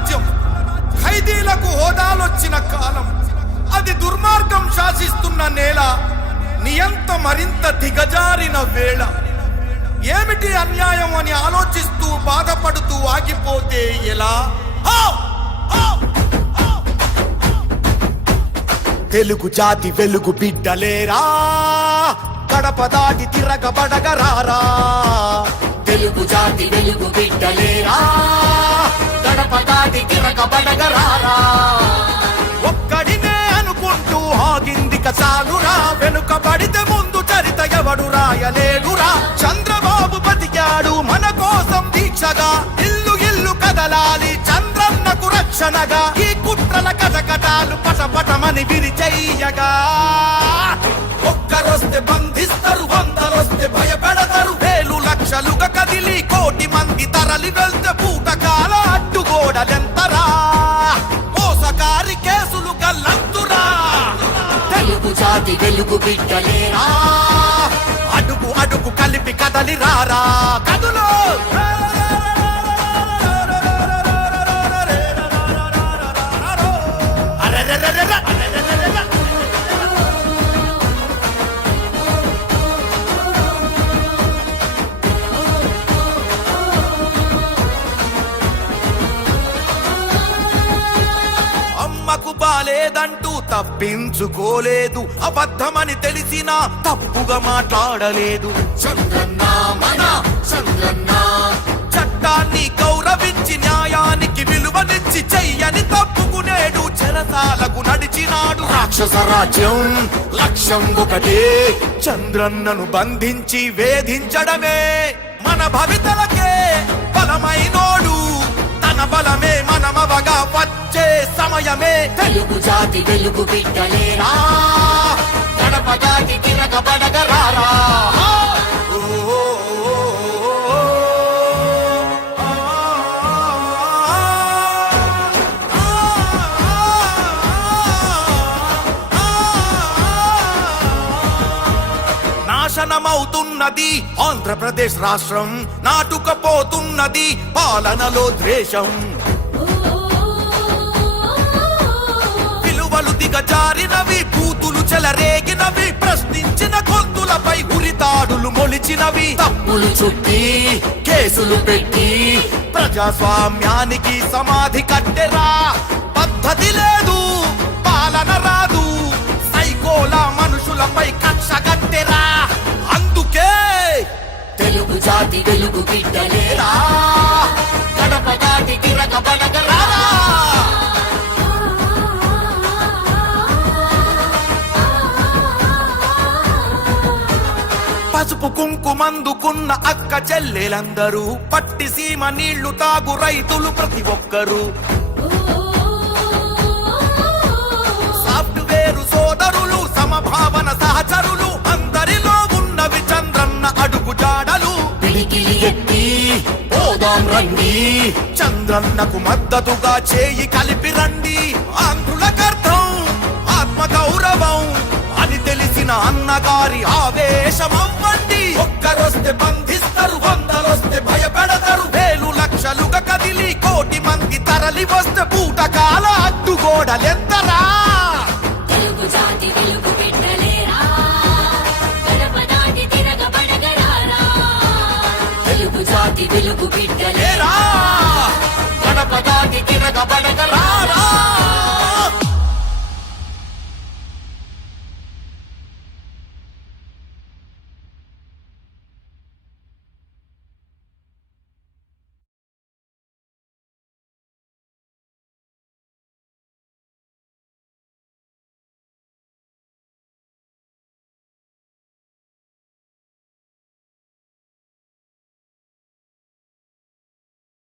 రాజ్యం ఖైదీలకు హోదాలొచ్చిన కాలం. అది దుర్మార్గం శాసిస్తున్న నేల నియంత మరింత దిగజారిన వేళ. ఏమిటి అన్యాయం అని ఆలోచిస్తూ బాధపడుతూ ఆగిపోతే ఎలా? తెలుగు జాతి వెలుగు బిడ్డలేరా? గడప దాటి తిరగబడగరారా తెలుగు జాతి వెలుగు బిడ్డలేరా? గడప దాటి ఒక్కడినే అనుకుంటూ ఆగిందిక వెనుక వెనుకబడితే ముందు చరిత ఎవడు రాయలేడురా చంద్రబాబు బతికాడు మన కోసం దీక్షగా. ఇల్లు ఇల్లు కదలాలి చంద్రన్నకు రక్షణగా. ఈ కుట్రల కటకటాలు పటపటమని విరిచయ్యగా ఒక్కరొస్తే బంధిస్తారు వందలొస్తే భయపెడతారు. వెలుగు బిడ్డలేరా? అడుగు అడుగు కలిపి కదలి రారా కదులో అమ్మకు బాలేదంటూ తప్పించుకోలేదు. అబద్ధమని తెలిసినా తప్పుగా మాట్లాడలేదు. చంద్రన్న మన చంద్రన్న. చట్టాన్ని గౌరవించి న్యాయానికి విలువనిచ్చి చెయ్యని తప్పుకునేడు చెరసాలకు నడిచినాడు. రాక్షస రాజ్యం లక్ష్యం ఒకటే చంద్రన్నను బంధించి వేధించడమే. మన భవితలకే బలమైనోడు తన బలమే మనమవగా సమయమే. తెలుగు జాతి వెలుగు బిడ్డలేరా? గడప ఓ, ఆ, ఆ, నాశనమవుతున్నది ఆంధ్రప్రదేశ్ రాష్ట్రం నాటుకపోతున్నది పాలనలో ద్వేషం. విలువలు దిగజారినవి కూతులు చెలరేగినవి ప్రశ్నించిన గొంతులపై ఉరితాడులు మొలిచినవి. తప్పులు చుట్టి కేసులు పెట్టి ప్రజాస్వామ్యానికి సమాధి కట్టెరా. పద్ధతి లేదు పాలన రాదు సైకోల మనుషులపై కక్ష కట్టెరా. అందుకే తెలుగు జాతి వెలుగు బిడ్డలేరా పసుపు కుంకుమందుకున్న అక్క చెల్లెలందరూ పట్టి సీమ నీళ్ళు తాగు రైతులు ప్రతి ఒక్కరూ. సాఫ్ట్వేరు సోదరులు సమభావన సహచరులు అందరిలో ఉన్నవి చంద్రన్న అడుగు జాడలు. రండి. చంద్రన్నకు మద్దతుగా చేయి కలిపి రండి. ఆంధ్రులకర్థం ఆత్మ గౌరవం అని తెలిసిన అన్నగారి ఆవేశమవ్వండి గడప